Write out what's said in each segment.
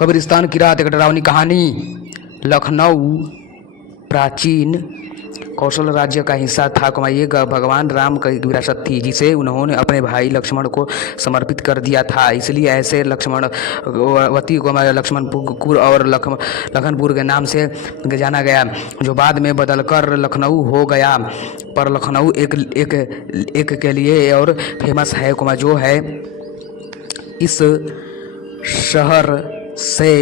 कब्रिस्तान की रात, एक डरावनी कहानी। लखनऊ प्राचीन कौशल राज्य का हिस्सा था। ये भगवान राम की विरासत थी, जिसे उन्होंने अपने भाई लक्ष्मण को समर्पित कर दिया था। इसलिए ऐसे लक्ष्मणवती को लक्ष्मणपुर और लखनपुर के नाम से जाना गया, जो बाद में बदलकर लखनऊ हो गया। पर लखनऊ एक के लिए और फेमस है, जो है इस शहर से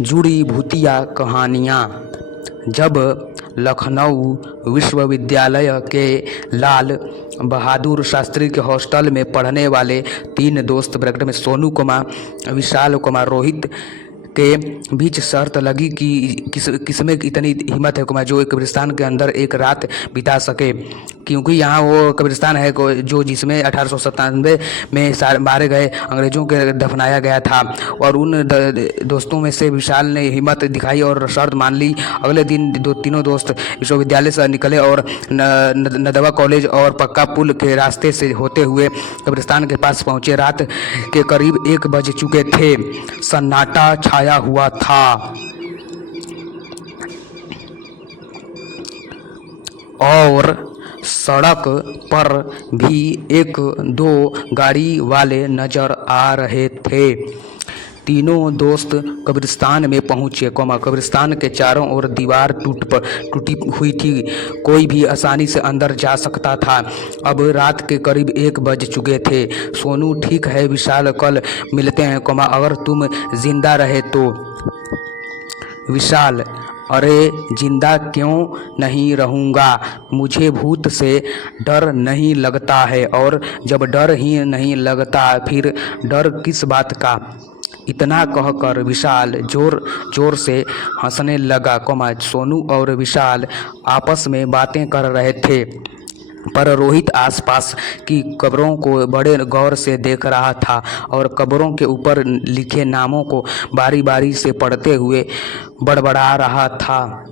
जुड़ी भूतिया कहानियाँ। जब लखनऊ विश्वविद्यालय के लाल बहादुर शास्त्री के हॉस्टल में पढ़ने वाले 3 दोस्त ब्रैकेट में सोनू, विशाल, रोहित के बीच शर्त लगी कि किसमें इतनी हिम्मत है जो एक कब्रिस्तान के अंदर एक रात बिता सके, क्योंकि यहाँ वो कब्रिस्तान है जो जिसमें 1897 में मारे गए अंग्रेज़ों के दफनाया गया था। और उन दोस्तों में से विशाल ने हिम्मत दिखाई और शर्त मान ली। अगले दिन तीनों दोस्त विश्वविद्यालय से निकले और नदवा कॉलेज और पक्का पुल के रास्ते से होते हुए कब्रिस्तान के पास पहुँचे। रात के करीब 1 बज चुके थे। सन्नाटा छाया हुआ था और सड़क पर भी 1-2 गाड़ी वाले नजर आ रहे थे। तीनों दोस्त कब्रिस्तान में पहुंचे, कब्रिस्तान के चारों ओर दीवार टूटी हुई थी, कोई भी आसानी से अंदर जा सकता था। अब रात के करीब 1 बज चुके थे। सोनू, ठीक है विशाल, कल मिलते हैं, अगर तुम जिंदा रहे तो। विशाल, अरे जिंदा क्यों नहीं रहूँगा, मुझे भूत से डर नहीं लगता है, और जब डर ही नहीं लगता फिर डर किस बात का। इतना कहकर विशाल जोर जोर से हंसने लगा, सोनू और विशाल आपस में बातें कर रहे थे, पर रोहित आसपास की कब्रों को बड़े गौर से देख रहा था और कब्रों के ऊपर लिखे नामों को बारी बारी से पढ़ते हुए बड़बड़ा रहा था।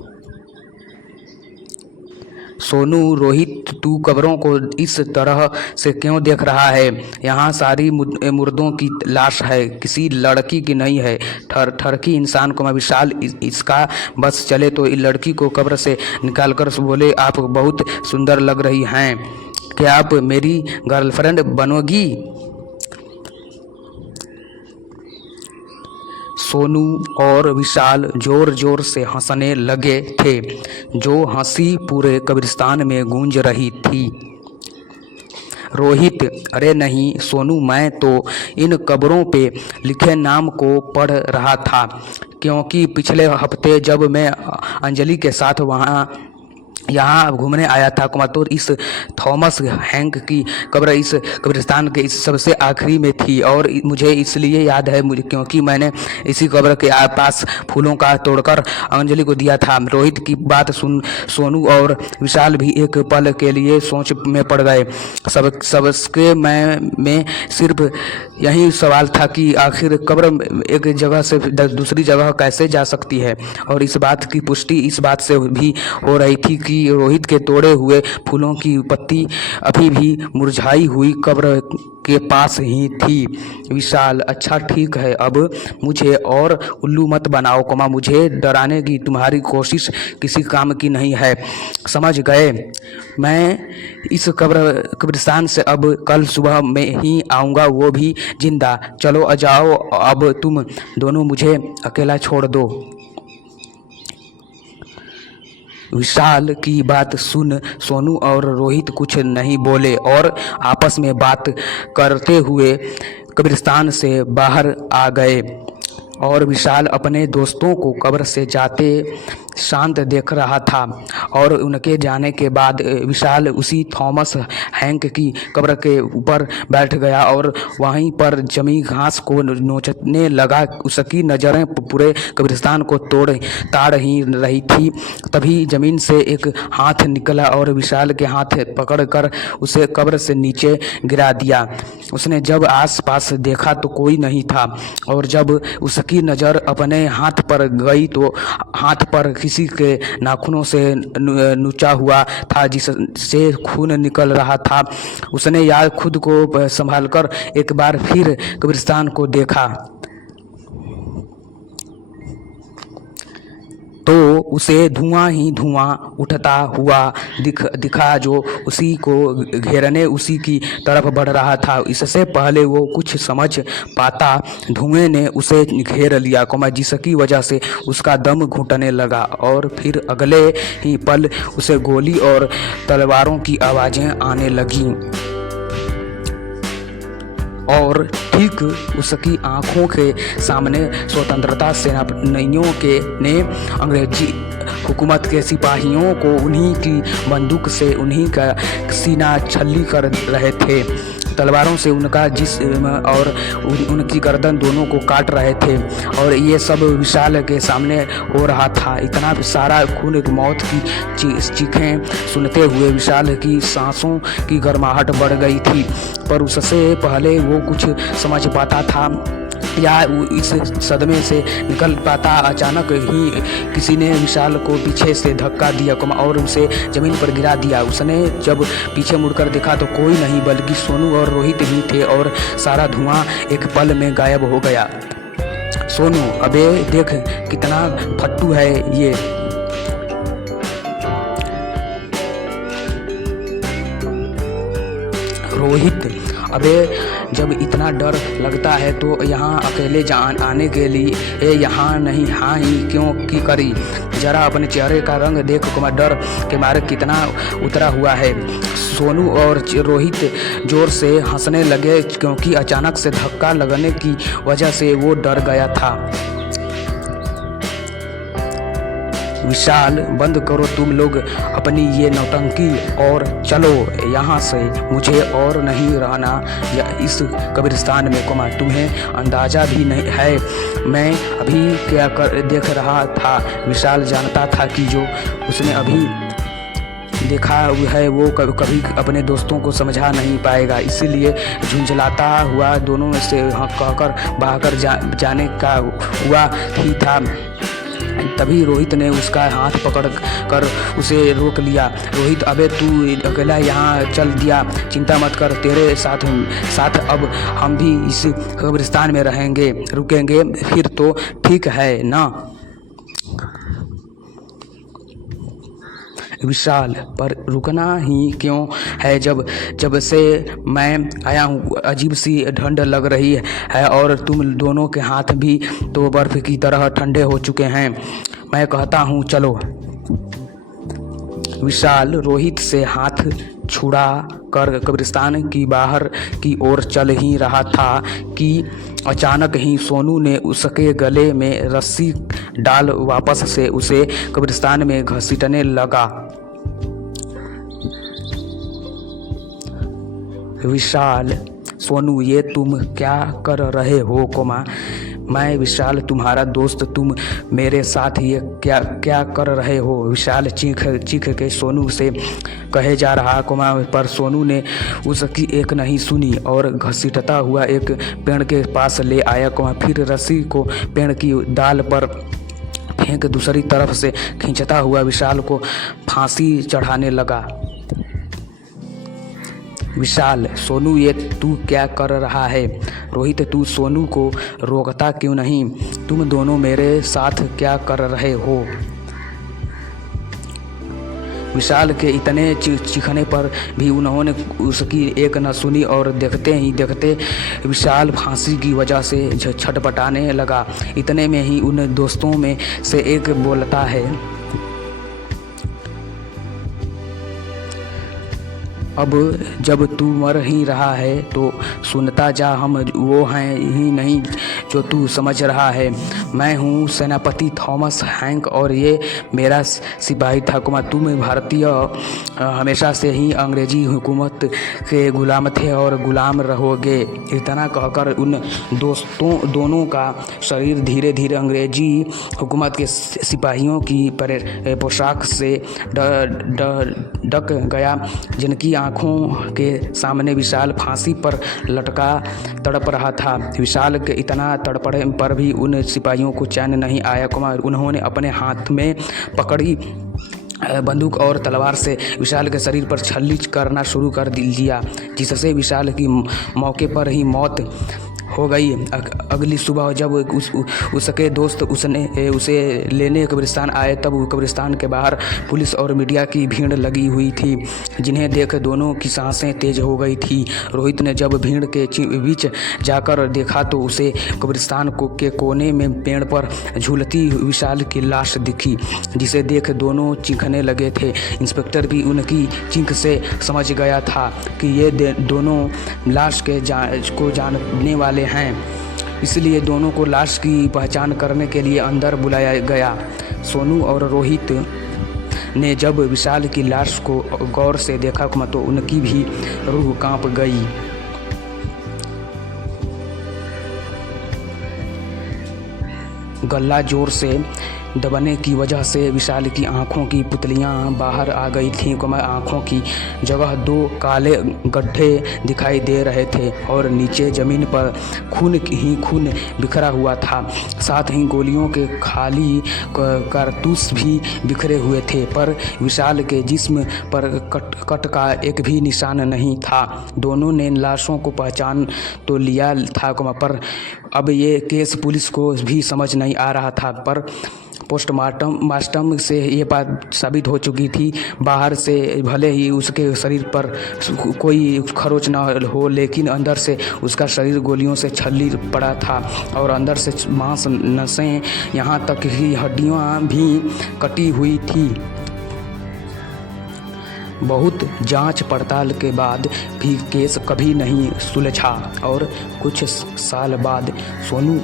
सोनू, रोहित, तू कब्रों को इस तरह से क्यों देख रहा है? यहाँ सारी मुर्दों की लाश है, किसी लड़की की नहीं है। ठरकी इंसान को विशाल, इसका बस चले तो इस लड़की को कब्र से निकालकर बोले, आप बहुत सुंदर लग रही हैं, क्या आप मेरी गर्लफ्रेंड बनोगी? सोनू और विशाल जोर जोर से हंसने लगे थे, जो हंसी पूरे कब्रिस्तान में गूंज रही थी। रोहित, अरे नहीं सोनू, मैं तो इन कब्रों पे लिखे नाम को पढ़ रहा था, क्योंकि पिछले हफ्ते जब मैं अंजलि के साथ यहाँ घूमने आया था, तो इस थॉमस हैंक की कब्र इस कब्रिस्तान के इस सबसे आखिरी में थी, और मुझे इसलिए याद है क्योंकि मैंने इसी कब्र के पास फूलों का तोड़कर अंजलि को दिया था। रोहित की बात सुन सोनू और विशाल भी एक पल के लिए सोच में पड़ गए। सबके में सिर्फ यही सवाल था कि आखिर कब्र एक जगह से दूसरी जगह कैसे जा सकती है, और इस बात की पुष्टि इस बात से भी हो रही थी कि रोहित के तोड़े हुए फूलों की पत्ती अभी भी मुरझाई हुई कब्र के पास ही थी। विशाल, अच्छा ठीक है, अब मुझे और उल्लू मत बनाओ, मुझे डराने की तुम्हारी कोशिश किसी काम की नहीं है, समझ गए? मैं इस कब्रिस्तान से अब कल सुबह में ही आऊँगा, वो भी जिंदा। चलो आ जाओ, अब तुम दोनों मुझे अकेला छोड़ दो। विशाल की बात सुन सोनू और रोहित कुछ नहीं बोले और आपस में बात करते हुए कब्रिस्तान से बाहर आ गए, और विशाल अपने दोस्तों को कब्र से जाते शांत देख रहा था। और उनके जाने के बाद विशाल उसी थॉमस हैंक की कब्र के ऊपर बैठ गया और वहीं पर जमी घास को नोचने लगा। उसकी नज़रें पूरे कब्रिस्तान को ताड़ ही रही थी। तभी ज़मीन से एक हाथ निकला और विशाल के हाथ पकड़कर उसे कब्र से नीचे गिरा दिया। उसने जब आसपास देखा तो कोई नहीं था, और जब उसकी नज़र अपने हाथ पर गई तो हाथ पर किसी के नाखूनों से नुचा हुआ था, जिससे खून निकल रहा था। उसने यार खुद को संभालकर एक बार फिर कब्रिस्तान को देखा। उसे धुआं ही धुआं उठता हुआ दिखा जो उसी को घेरने उसी की तरफ बढ़ रहा था। इससे पहले वो कुछ समझ पाता, धुएं ने उसे घेर लिया, जिसकी वजह से उसका दम घुटने लगा और फिर अगले ही पल उसे गोली और तलवारों की आवाज़ें आने लगीं और ठीक उसकी आंखों के सामने स्वतंत्रता सेनानियों ने अंग्रेजी हुकूमत के सिपाहियों को उन्हीं की बंदूक से उन्हीं का सीना छल्ली कर रहे थे, तलवारों से उनका जिस्म और उनकी गर्दन दोनों को काट रहे थे। और ये सब विशाल के सामने हो रहा था। इतना सारा खून मौत की चीखें सुनते हुए विशाल की सांसों की गर्माहट बढ़ गई थी, पर उससे पहले वो कुछ समझ पाता था या इस सदमे से निकल पाता, अचानक ही किसी ने विशाल को पीछे से धक्का दिया और उसे ज़मीन पर गिरा दिया। उसने जब पीछे मुड़कर देखा तो कोई नहीं बल्कि सोनू और रोहित ही थे और सारा धुआं एक पल में गायब हो गया। सोनू, अबे देख कितना फट्टू है ये। रोहित, अबे जब इतना डर लगता है तो यहाँ अकेले आने के लिए यहाँ नहीं हाँ ही क्यों की करी। जरा अपने चेहरे का रंग देख, डर के मारे कितना उतरा हुआ है। सोनू और रोहित जोर से हंसने लगे क्योंकि अचानक से धक्का लगने की वजह से वो डर गया था। विशाल, बंद करो तुम लोग अपनी ये नौटंकी और चलो यहाँ से, मुझे और नहीं रहना या इस कब्रिस्तान में। तुम्हें अंदाज़ा भी नहीं है मैं अभी क्या देख रहा था। विशाल जानता था कि जो उसने अभी देखा है वो कभी अपने दोस्तों को समझा नहीं पाएगा, इसीलिए झुंझलाता हुआ दोनों में से कहकर बहाकर जाने का हुआ ही था। तभी रोहित ने उसका हाथ पकड़ कर उसे रोक लिया। रोहित, अबे तू अकेला यहाँ चल दिया, चिंता मत कर, तेरे साथ अब हम भी इस कब्रिस्तान में रुकेंगे फिर तो ठीक है ना। विशाल, पर रुकना ही क्यों है, जब से मैं आया हूँ अजीब सी ठंड लग रही है और तुम दोनों के हाथ भी तो बर्फ़ की तरह ठंडे हो चुके हैं। मैं कहता हूँ चलो। विशाल रोहित से हाथ छुड़ा कर कब्रिस्तान की बाहर की ओर चल ही रहा था कि अचानक ही सोनू ने उसके गले में रस्सी डाल वापस से उसे कब्रिस्तान में घसीटने लगा। विशाल, सोनू, ये तुम क्या कर रहे हो? मैं विशाल तुम्हारा दोस्त, तुम मेरे साथ ये क्या कर रहे हो? विशाल चीख के सोनू से कहे जा रहा पर सोनू ने उसकी एक नहीं सुनी और घसीटता हुआ एक पेड़ के पास ले आया, फिर रस्सी को पेड़ की डाल पर फेंक दूसरी तरफ से खींचता हुआ विशाल को फांसी चढ़ाने लगा। विशाल, सोनू, ये तू क्या कर रहा है? रोहित, तू सोनू को रोकता क्यों नहीं? तुम दोनों मेरे साथ क्या कर रहे हो? विशाल के इतने चीखने पर भी उन्होंने उसकी एक न सुनी और देखते ही देखते विशाल फांसी की वजह से छटपटाने लगा। इतने में ही उन दोस्तों में से एक बोलता है, अब जब तू मर ही रहा है तो सुनता जा, हम वो हैं ही नहीं जो तू समझ रहा है। मैं हूँ सेनापति थॉमस हैंक और ये मेरा सिपाही था। तुम भारतीय हमेशा से ही अंग्रेजी हुकूमत के गुलाम थे और गुलाम रहोगे। इतना कहकर उन दोनों का शरीर धीरे धीरे अंग्रेजी हुकूमत के सिपाहियों की पोशाक से ढक गया, जिनकी आँखों के सामने विशाल फांसी पर लटका तड़प रहा था। विशाल के इतना तड़पने पर भी उन सिपाहियों को चैन नहीं आया। उन्होंने अपने हाथ में पकड़ी बंदूक और तलवार से विशाल के शरीर पर छल्ली करना शुरू कर दिया, जिससे विशाल की मौके पर ही मौत हो गई। अगली सुबह जब उसके दोस्त उसे लेने कब्रिस्तान आए तब कब्रिस्तान के बाहर पुलिस और मीडिया की भीड़ लगी हुई थी, जिन्हें देख दोनों की सांसें तेज हो गई थी। रोहित ने जब भीड़ के बीच जाकर देखा तो उसे कब्रिस्तान के कोने में पेड़ पर झूलती विशाल की लाश दिखी, जिसे देख दोनों चीखने लगे थे। इंस्पेक्टर भी उनकी चीख से समझ गया था कि ये दोनों लाश को जानने वाले हैं, इसलिए दोनों को लाश की पहचान करने के लिए अंदर बुलाया गया। सोनू और रोहित ने जब विशाल की लाश को गौर से देखा तो उनकी भी रूह कांप गई। गला जोर से दबने की वजह से विशाल की आंखों की पुतलियां बाहर आ गई थीं। आंखों की जगह 2 काले गड्ढे दिखाई दे रहे थे और नीचे ज़मीन पर खून ही खून बिखरा हुआ था। साथ ही गोलियों के खाली कारतूस भी बिखरे हुए थे, पर विशाल के जिस्म पर कट का एक भी निशान नहीं था। दोनों ने लाशों को पहचान तो लिया था, पर अब ये केस पुलिस को भी समझ नहीं आ रहा था। पर पोस्टमार्टम से ये बात साबित हो चुकी थी, बाहर से भले ही उसके शरीर पर कोई खरोच ना हो, लेकिन अंदर से उसका शरीर गोलियों से छली पड़ा था और अंदर से मांस, नसें, यहाँ तक कि हड्डियाँ भी कटी हुई थी। बहुत जांच पड़ताल के बाद भी केस कभी नहीं सुलझा और कुछ साल बाद सोनू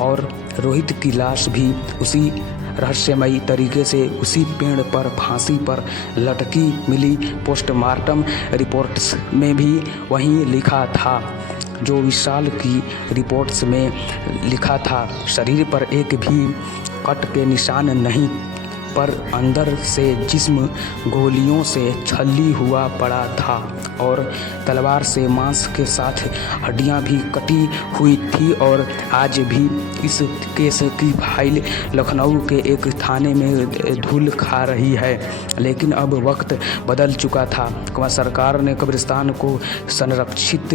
और रोहित की लाश भी उसी रहस्यमयी तरीके से उसी पेड़ पर फांसी पर लटकी मिली। पोस्टमार्टम रिपोर्ट्स में भी वही लिखा था जो विशाल की रिपोर्ट्स में लिखा था। शरीर पर एक भी कट के निशान नहीं, पर अंदर से जिस्म गोलियों से छली हुआ पड़ा था और तलवार से मांस के साथ हड्डियां भी कटी हुई थी। और आज भी इस केस की फाइल लखनऊ के एक थाने में धूल खा रही है, लेकिन अब वक्त बदल चुका था। सरकार ने कब्रिस्तान को संरक्षित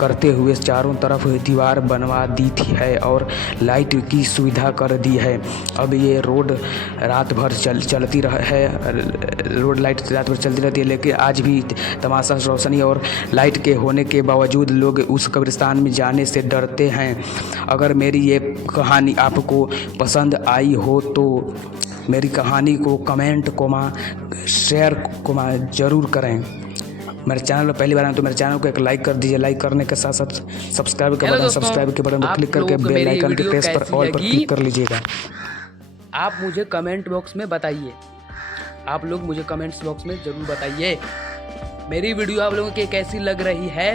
करते हुए चारों तरफ दीवार बनवा दी थी है और लाइट की सुविधा कर दी है। अब ये रोड रात भर चलती है, रोड लाइट रात भर चलती रहती है, लेकिन आज भी तमाशा रोशनी और लाइट के होने के बावजूद लोग उस कब्रिस्तान में जाने से डरते हैं। अगर मेरी ये कहानी आपको पसंद आई हो तो मेरी कहानी को कमेंट शेयर ज़रूर करें। मेरे चैनल पर पहली बार आए तो मेरे चैनल को एक लाइक कर दीजिए। लाइक करने के साथ साथ सब्सक्राइब के बटन पर क्लिक करके बेल आइकन के प्रेस पर ऑल पर क्लिक कर लीजिएगा। आप मुझे कमेंट बॉक्स में बताइए, आप लोग मुझे कमेंट्स बॉक्स में ज़रूर बताइए मेरी वीडियो आप लोगों की कैसी लग रही है।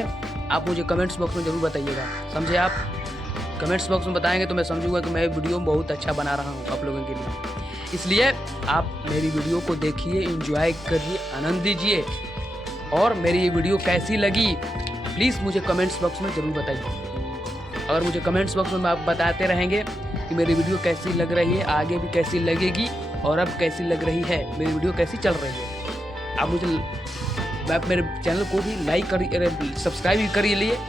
आप मुझे कमेंट्स बॉक्स में ज़रूर बताइएगा, समझे। आप कमेंट्स बॉक्स में बताएंगे तो मैं समझूंगा कि मैं वीडियो बहुत अच्छा बना रहा हूँ आप लोगों के लिए। इसलिए आप मेरी वीडियो को देखिए, एंजॉय करिए, आनंद लीजिए। और मेरी ये वीडियो कैसी लगी प्लीज़ मुझे कमेंट्स बॉक्स में ज़रूर बताइए। अगर मुझे कमेंट्स बॉक्स में आप बताते रहेंगे कि मेरी वीडियो कैसी लग रही है, आगे भी कैसी लगेगी और अब कैसी लग रही है, मेरी वीडियो कैसी चल रही है, आप मेरे चैनल को भी लाइक सब्सक्राइब भी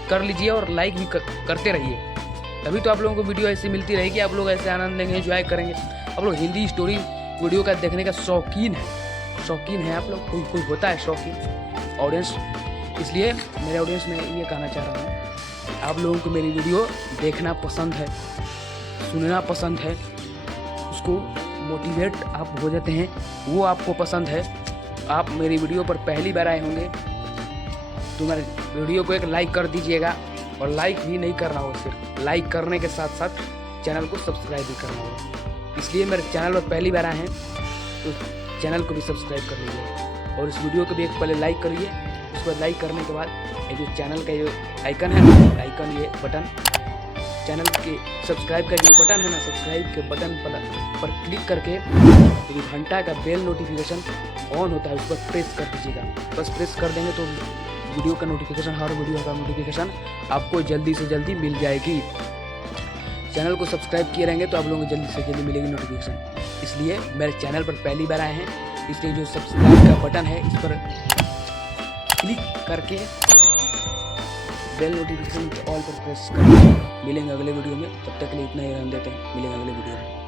कर लीजिए और लाइक भी करते रहिए। तभी तो आप लोगों को वीडियो ऐसी मिलती रहेगी, आप लोग ऐसे आनंद लेंगे, एंजॉय करेंगे। आप लोग हिंदी स्टोरी वीडियो का देखने का शौकीन है आप लोग, कोई होता है शौकीन ऑडियंस। इसलिए मेरे ऑडियंस में ये कहना चाह रहा हूँ, आप लोगों को मेरी वीडियो देखना पसंद है, सुनना पसंद है, उसको मोटिवेट आप हो जाते हैं, वो आपको पसंद है। आप मेरी वीडियो पर पहली बार आए होंगे तो मेरे वीडियो को एक लाइक कर दीजिएगा। और लाइक भी नहीं करना हो, सिर्फ लाइक करने के साथ साथ चैनल को सब्सक्राइब भी करना होगा। इसलिए मेरे चैनल पर पहली बार आए हैं तो चैनल को भी सब्सक्राइब कर लीजिए और इस वीडियो को भी एक पहले लाइक करिए। उसको लाइक करने के बाद ये जो चैनल का जो आइकन है, आइकन ये बटन, चैनल के सब्सक्राइब का जो बटन है ना, सब्सक्राइब के बटन पर क्लिक करके जो घंटा का बेल नोटिफिकेशन ऑन होता है उस पर प्रेस कर दीजिएगा। बस प्रेस कर देंगे तो वीडियो का नोटिफिकेशन, हर वीडियो का नोटिफिकेशन आपको जल्दी से जल्दी मिल जाएगी। चैनल को सब्सक्राइब किए रहेंगे तो आप लोगों को जल्दी से जल्दी मिलेगी नोटिफिकेशन। इसलिए मेरे चैनल पर पहली बार आए हैं, इसलिए जो सब्सक्राइब का बटन है इस पर क्लिक करके बेल नोटिफिकेशन ऑल पर प्रेस करें। मिलेंगे अगले वीडियो में, तब तक के लिए इतना ही रहने देते हैं। मिलेंगे अगले वीडियो में।